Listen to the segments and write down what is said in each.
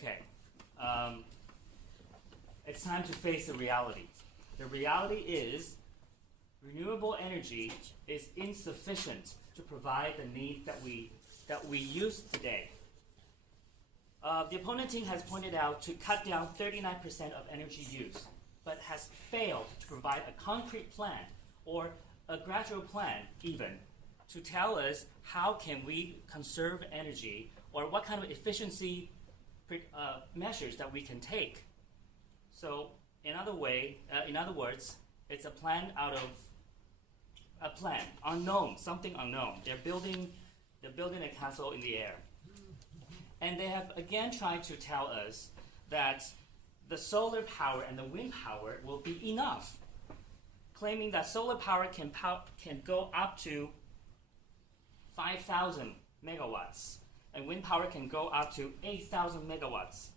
Okay. It's time to face the reality. The reality is renewable energy is insufficient to provide the need that we use today. The opponent team has pointed out to cut down 39% of energy use, but has failed to provide a concrete plan or a gradual plan even to tell us how can we conserve energy or what kind of efficiency measures that we can take. So in other words, it's a plan out of a plan, unknown, something unknown. They're building a castle in the air. And they have again tried to tell us that the solar power and the wind power will be enough, claiming that solar power can go up to 5,000 megawatts, and wind power can go up to 8,000 megawatts.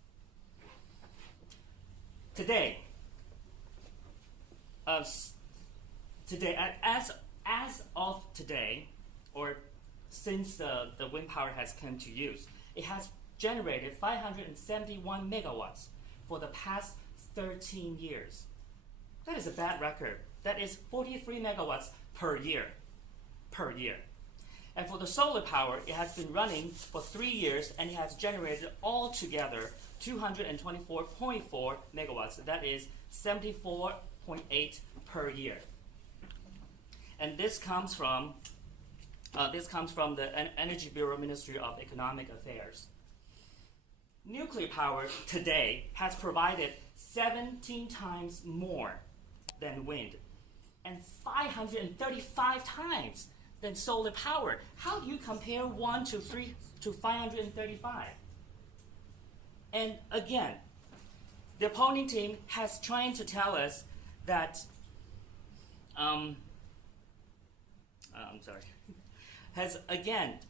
Today, as of today, or since the wind power has come to use, it has generated 571 megawatts for the past 13 years. That is a bad record. That is 43 megawatts per year. And for the solar power, it has been running for 3 years and it has generated altogether 224.4 megawatts. That is 74.8 per year. And this comes from the Energy Bureau Ministry of Economic Affairs. Nuclear power today has provided 17 times more than wind and 535 times than solar power. How do you compare 1 to 3 to 535? And again, the opponent team has trying to tell us that has again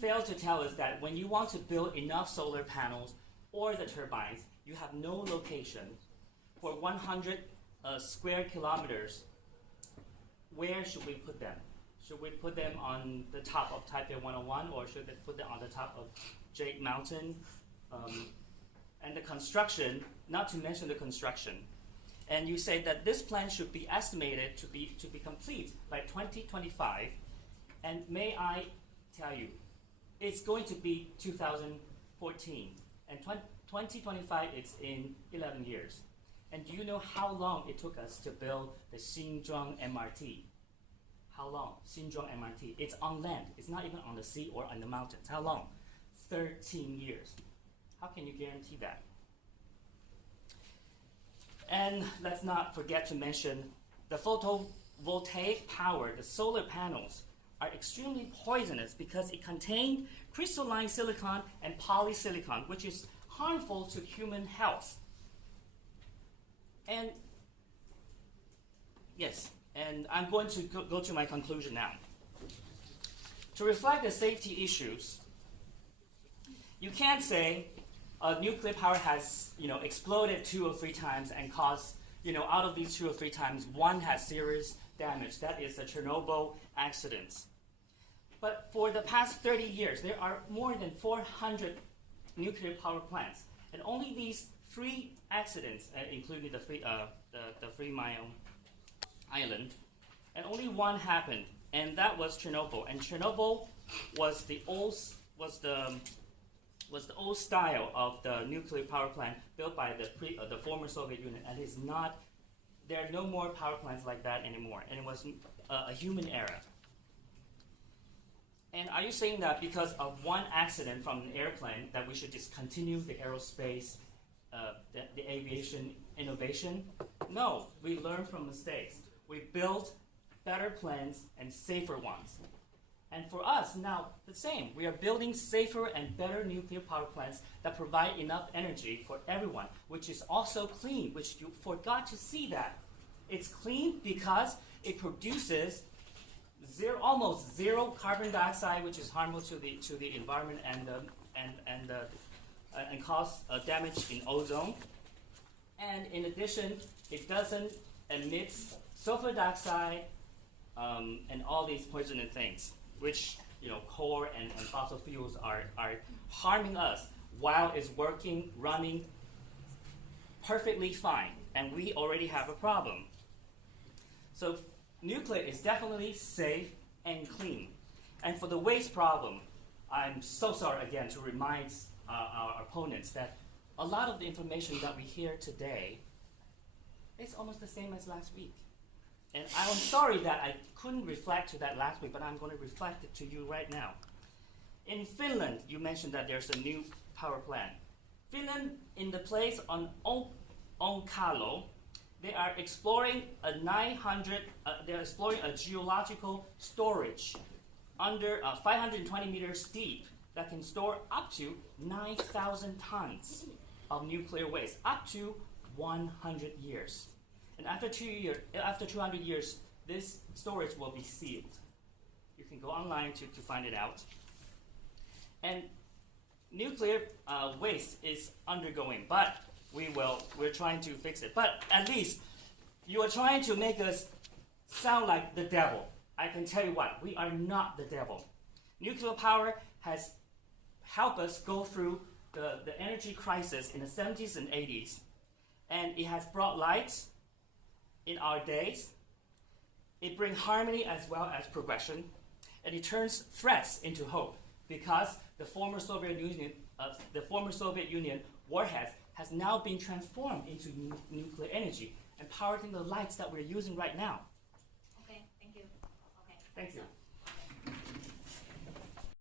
failed to tell us that when you want to build enough solar panels or the turbines, you have no location for 100 square kilometers. Where should we put them? Should we put them on the top of Taipei 101, or should we put them on the top of Jade Mountain? And the construction, not to mention the construction. And you say that this plan should be estimated to be complete by 2025. And may I tell you, it's going to be 2014. And 2025, it's in 11 years. And do you know how long it took us to build the Xinzhuang MRT? How long? Xinzhuang MRT. It's on land. It's not even on the sea or on the mountains. How long? 13 years. How can you guarantee that? And let's not forget to mention the photovoltaic power, the solar panels, are extremely poisonous because it contains crystalline silicon and polysilicon, which is harmful to human health. And yes, and I'm going to go to my conclusion now. To reflect the safety issues, you can't say nuclear power has exploded 2 or 3 times and caused, out of these 2 or 3 times, one has serious damage. That is the Chernobyl accident. But for the past 30 years, there are more than 400 nuclear power plants, and only these 3 accidents, including the Three Mile Island, and only one happened, and that was Chernobyl. And Chernobyl was the old style of the nuclear power plant built by the former Soviet Union, and there are no more power plants like that anymore, and it was a human era. And are you saying that because of one accident from an airplane that we should discontinue the aerospace, the aviation innovation? No, we learn from mistakes. We built better planes and safer ones. And for us, now, the same. We are building safer and better nuclear power plants that provide enough energy for everyone, which is also clean, which you forgot to see that. It's clean because it produces almost zero carbon dioxide, which is harmful to the environment and cause damage in ozone. And in addition, it doesn't emit sulfur dioxide and all these poisonous things, which coal and fossil fuels are harming us while it's working, running perfectly fine, and we already have a problem. So nuclear is definitely safe and clean. And for the waste problem, I'm so sorry again to remind our opponents that a lot of the information that we hear today is almost the same as last week. And I'm sorry that I couldn't reflect to that last week, but I'm going to reflect it to you right now. In Finland, you mentioned that there's a new power plant. Finland, in the place on Onkalo, they are exploring they're exploring a geological storage under 520 meters deep that can store up to 9,000 tons of nuclear waste, up to 100 years. And after 200 years, this storage will be sealed. You can go online to find it out. And nuclear waste is undergoing, but we're trying to fix it. But at least you are trying to make us sound like the devil. I can tell you what, we are not the devil. Nuclear power has helped us go through the energy crisis in the 70s and 80s. And it has brought light in our days. It brings harmony as well as progression. And it turns threats into hope, because the former Soviet Union warheads has now been transformed into nuclear energy and powering the lights that we're using right now. Okay, thank you. Okay. Thank you.